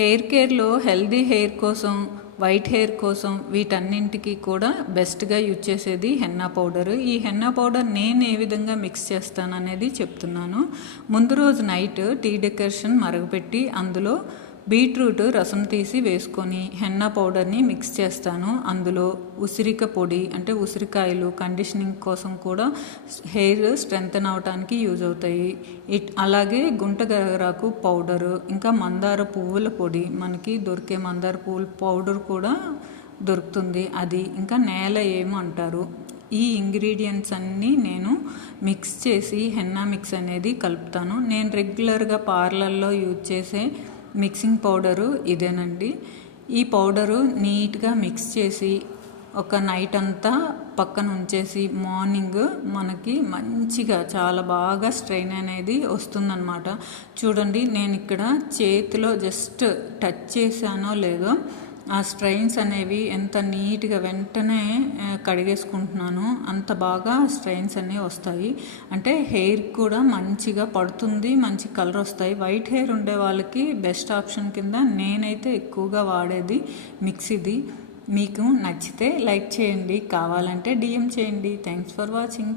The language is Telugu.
హెయిర్ కేర్లో హెల్దీ హెయిర్ కోసం, వైట్ హెయిర్ కోసం వీటన్నింటికి కూడా బెస్ట్గా యూజ్ చేసేది హెన్నా పౌడర్. ఈ హెన్నా పౌడర్ నేను ఏ విధంగా మిక్స్ చేస్తాను అనేది చెప్తున్నాను. ముందు రోజు నైట్ టీ డెకరేషన్ మరగపెట్టి అందులో బీట్రూట్ రసం తీసి వేసుకొని హెన్నా పౌడర్ని మిక్స్ చేస్తాను. అందులో ఉసిరిక పొడి అంటే ఉసిరికాయలు కండిషనింగ్ కోసం కూడా హెయిర్ స్ట్రెంగ్తన్ అవడానికి యూజ్ అవుతాయి. అలాగే గుంటగరాకు పౌడరు, ఇంకా మందార పువ్వుల పొడి, మనకి దొరికే మందార పువ్వుల పౌడర్ కూడా దొరుకుతుంది అది, ఇంకా నేల ఏమో అంటారు. ఈ ఇంగ్రీడియంట్స్ అన్నీ నేను మిక్స్ చేసి హెన్నా మిక్స్ అనేది కలుపుతాను. నేను రెగ్యులర్గా పార్లర్లో యూజ్ చేసే మిక్సింగ్ పౌడరు ఇదేనండి. ఈ పౌడరు నీట్గా మిక్స్ చేసి ఒక నైట్ అంతా పక్కన ఉంచేసి మార్నింగ్ మనకి మంచిగా చాలా బాగా స్ట్రెయిన్ అనేది వస్తుందన్నమాట. చూడండి, నేను ఇక్కడ చేతిలో జస్ట్ టచ్ చేశానో లేదో ఆ స్ట్రెయిన్స్ అనేవి ఎంత నీట్గా వెంటనే కడిగేసుకుంటున్నాను. అంత బాగా స్ట్రెయిన్స్ అనేవి వస్తాయి. అంటే హెయిర్ కూడా మంచిగా పడుతుంది, మంచి కలర్ వస్తాయి. వైట్ హెయిర్ ఉండే వాళ్ళకి బెస్ట్ ఆప్షన్ కింద నేనైతే ఎక్కువగా వాడేది మిక్సీది. మీకు నచ్చితే లైక్ చేయండి, కావాలంటే DM చేయండి. Thanks for watching.